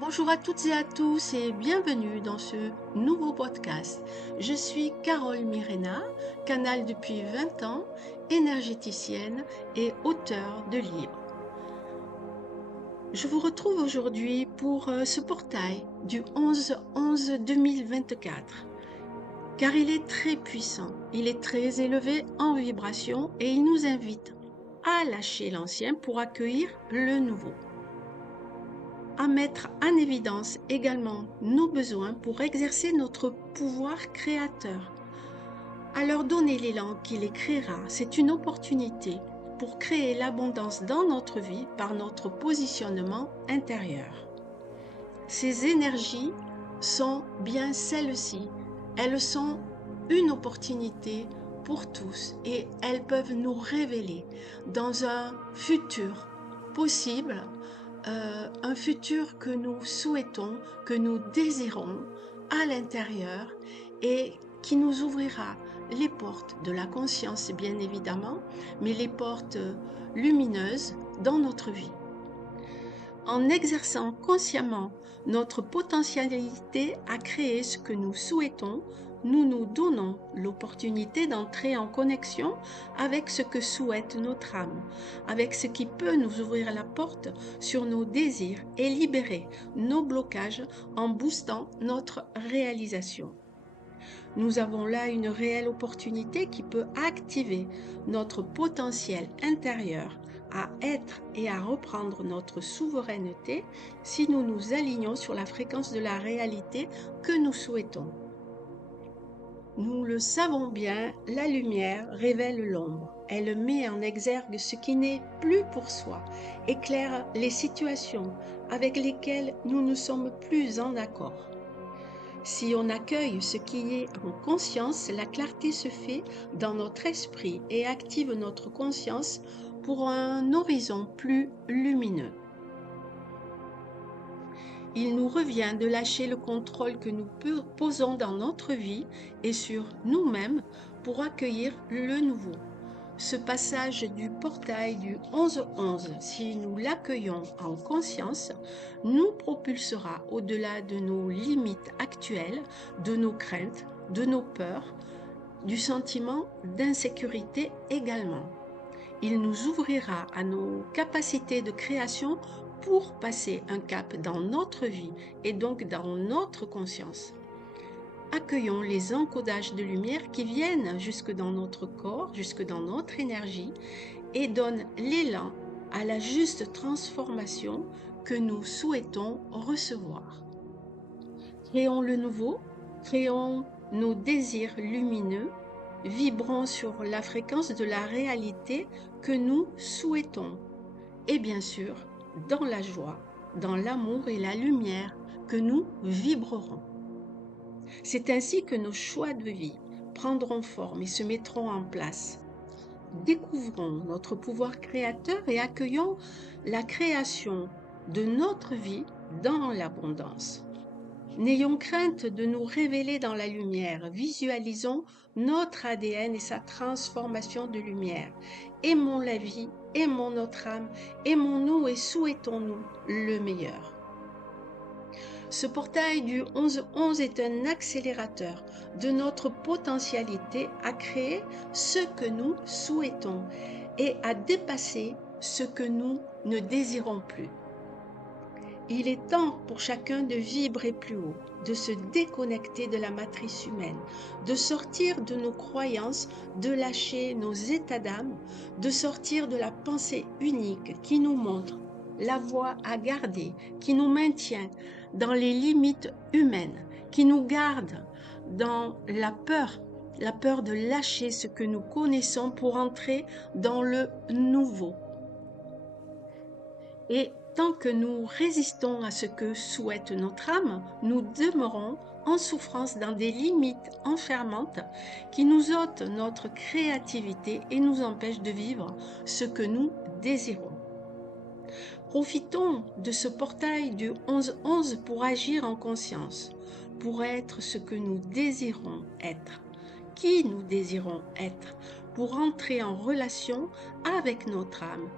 Bonjour à toutes et à tous et bienvenue dans ce nouveau podcast. Je suis Carole Mirena, canal depuis 20 ans, énergéticienne et auteure de livres. Je vous retrouve aujourd'hui pour ce portail du 11-11-2024 car il est très puissant, il est très élevé en vibration et il nous invite à lâcher l'ancien pour accueillir le nouveau. À mettre en évidence également nos besoins pour exercer notre pouvoir créateur. À leur donner l'élan qui les créera, c'est une opportunité pour créer l'abondance dans notre vie par notre positionnement intérieur. Ces énergies sont bien celles-ci. Elles sont une opportunité pour tous et elles peuvent nous révéler dans un futur possible, un futur que nous souhaitons, que nous désirons à l'intérieur et qui nous ouvrira les portes de la conscience bien évidemment, mais les portes lumineuses dans notre vie. En exerçant consciemment notre potentialité à créer ce que nous souhaitons, nous nous donnons l'opportunité d'entrer en connexion avec ce que souhaite notre âme, avec ce qui peut nous ouvrir la porte sur nos désirs et libérer nos blocages en boostant notre réalisation. Nous avons là une réelle opportunité qui peut activer notre potentiel intérieur à être et à reprendre notre souveraineté si nous nous alignons sur la fréquence de la réalité que nous souhaitons. Nous le savons bien, la lumière révèle l'ombre. Elle met en exergue ce qui n'est plus pour soi, éclaire les situations avec lesquelles nous ne sommes plus en accord. Si on accueille ce qui est en conscience, la clarté se fait dans notre esprit et active notre conscience pour un horizon plus lumineux. Il nous revient de lâcher le contrôle que nous posons dans notre vie et sur nous-mêmes pour accueillir le nouveau. Ce passage du portail du 11-11, si nous l'accueillons en conscience, nous propulsera au-delà de nos limites actuelles, de nos craintes, de nos peurs, du sentiment d'insécurité également. Il nous ouvrira à nos capacités de création pour passer un cap dans notre vie et donc dans notre conscience. Accueillons les encodages de lumière qui viennent jusque dans notre corps, jusque dans notre énergie et donnent l'élan à la juste transformation que nous souhaitons recevoir. Créons le nouveau, créons nos désirs lumineux, vibrons sur la fréquence de la réalité que nous souhaitons et bien sûr dans la joie, dans l'amour et la lumière que nous vibrerons. C'est ainsi que nos choix de vie prendront forme et se mettront en place. Découvrons notre pouvoir créateur et accueillons la création de notre vie dans l'abondance. N'ayons crainte de nous révéler dans la lumière. Visualisons notre ADN et sa transformation de lumière. Aimons la vie, aimons notre âme, aimons-nous et souhaitons-nous le meilleur. Ce portail du 11-11 est un accélérateur de notre potentialité à créer ce que nous souhaitons et à dépasser ce que nous ne désirons plus. Il est temps pour chacun de vibrer plus haut, de se déconnecter de la matrice humaine, de sortir de nos croyances, de lâcher nos états d'âme, de sortir de la pensée unique qui nous montre la voie à garder, qui nous maintient dans les limites humaines, qui nous garde dans la peur de lâcher ce que nous connaissons pour entrer dans le nouveau. Et tant que nous résistons à ce que souhaite notre âme, nous demeurons en souffrance dans des limites enfermantes qui nous ôtent notre créativité et nous empêchent de vivre ce que nous désirons. Profitons de ce portail du 11-11 pour agir en conscience, pour être ce que nous désirons être, qui nous désirons être, pour entrer en relation avec notre âme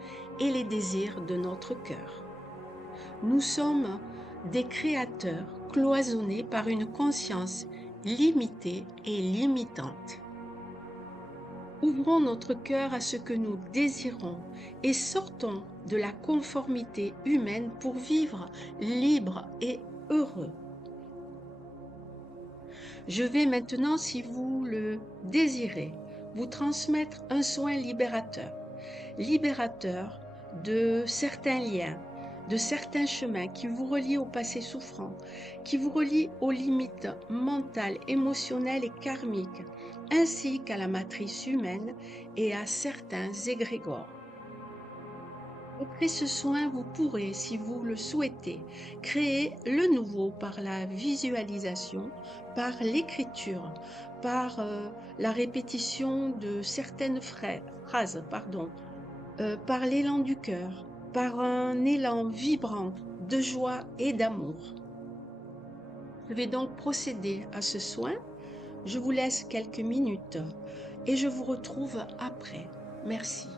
et les désirs de notre cœur. Nous sommes des créateurs cloisonnés par une conscience limitée et limitante. Ouvrons notre cœur à ce que nous désirons et sortons de la conformité humaine pour vivre libre et heureux. Je vais maintenant, si vous le désirez, vous transmettre un soin libérateur de certains liens, de certains chemins qui vous relient au passé souffrant, qui vous relient aux limites mentales, émotionnelles et karmiques, ainsi qu'à la matrice humaine et à certains égrégores. Après ce soin, vous pourrez, si vous le souhaitez, créer le nouveau par la visualisation, par l'écriture, par la répétition de certaines phrases, par l'élan du cœur, par un élan vibrant de joie et d'amour. Je vais donc procéder à ce soin. Je vous laisse quelques minutes et je vous retrouve après. Merci.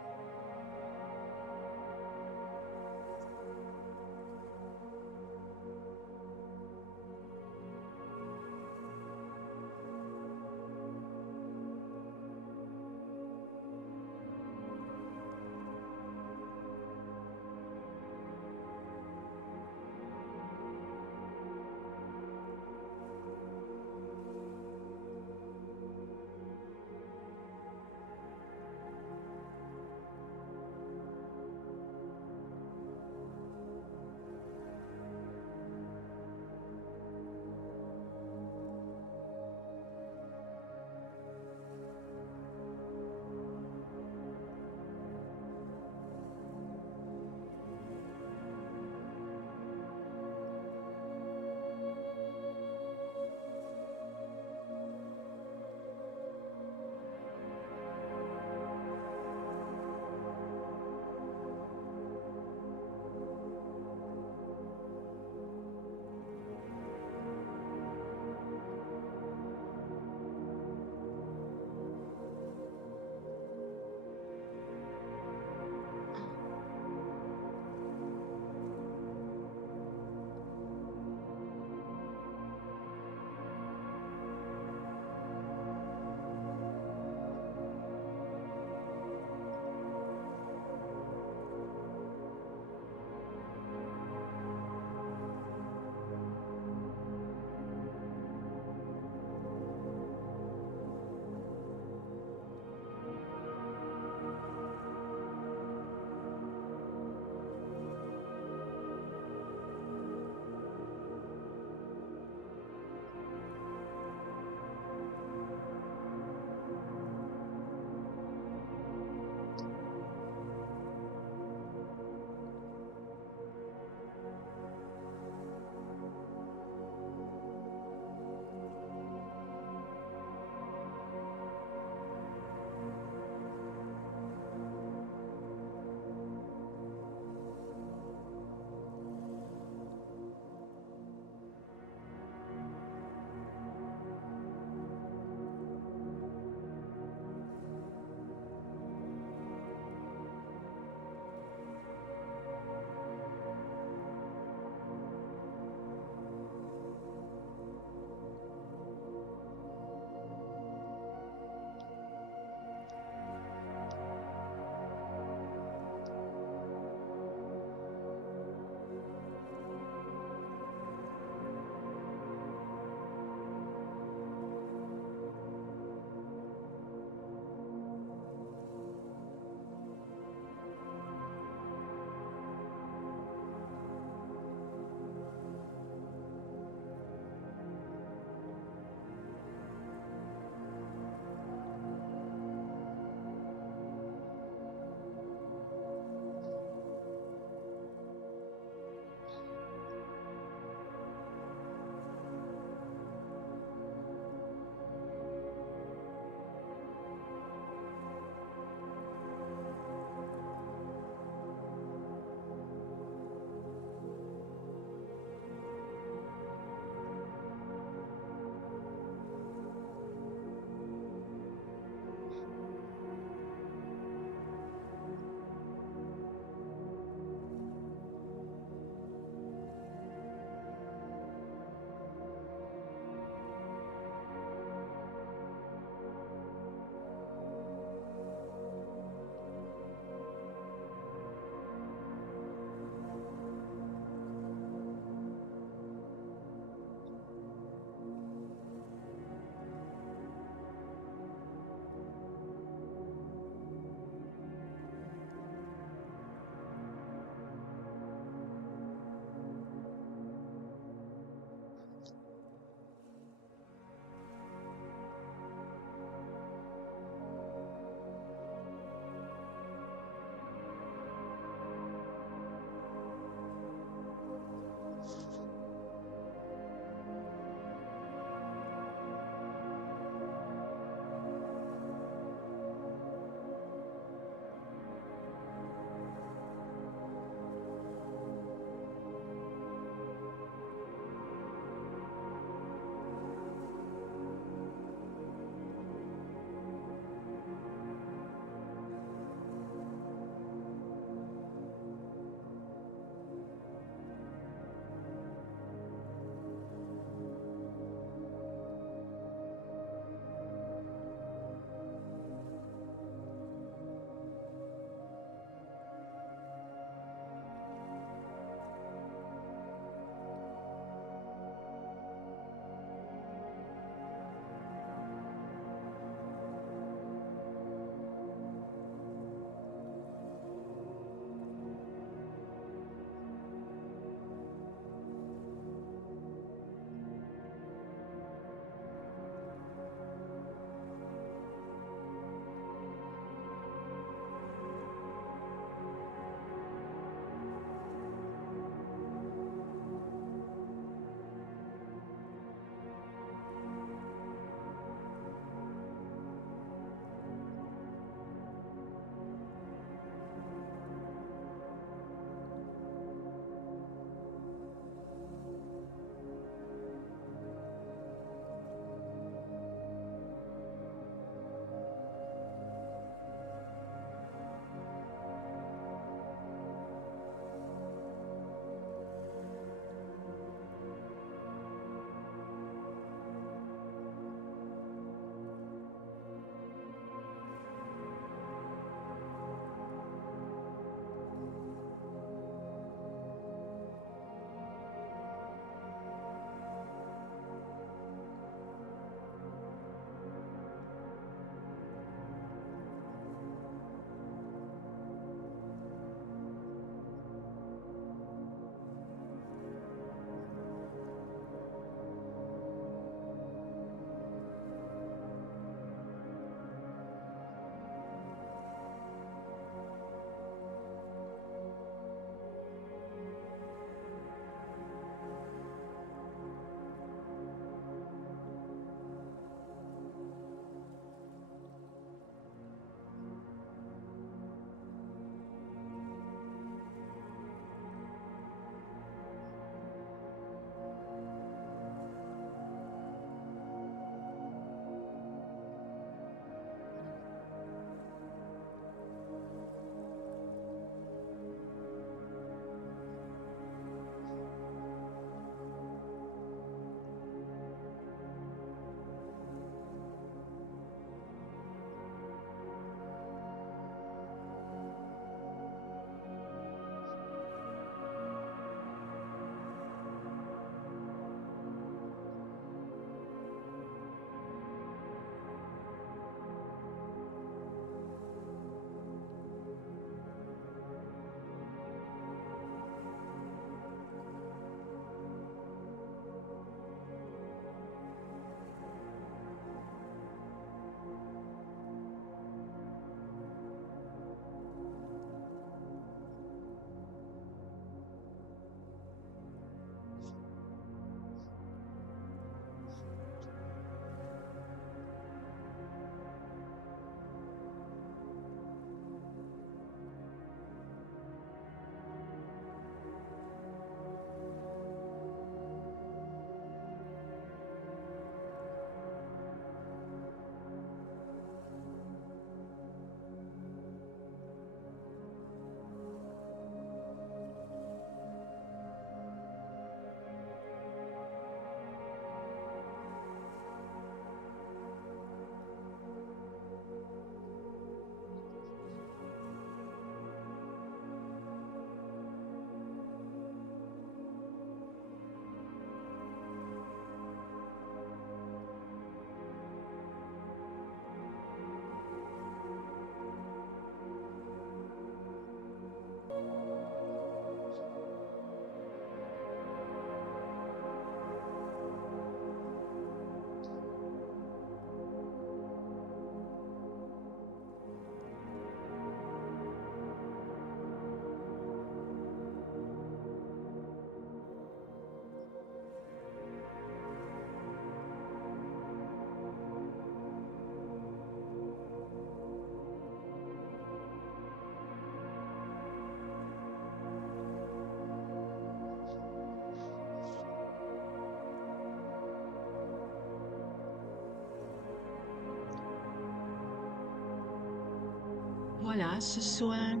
Voilà, ce soin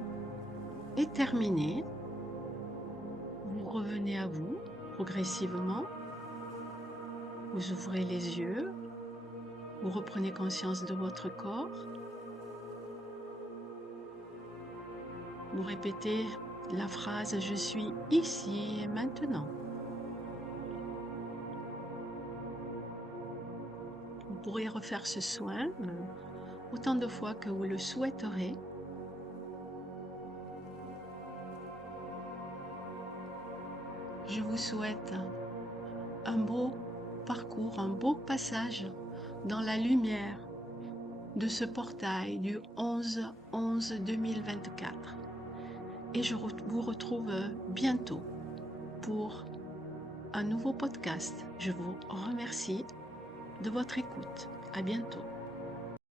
est terminé. Vous revenez à vous progressivement. Vous ouvrez les yeux. Vous reprenez conscience de votre corps. Vous répétez la phrase « Je suis ici et maintenant ». Vous pourrez refaire ce soin autant de fois que vous le souhaiterez. Je vous souhaite un beau parcours, un beau passage dans la lumière de ce portail du 11-11-2024. Et je vous retrouve bientôt pour un nouveau podcast. Je vous remercie de votre écoute. À bientôt.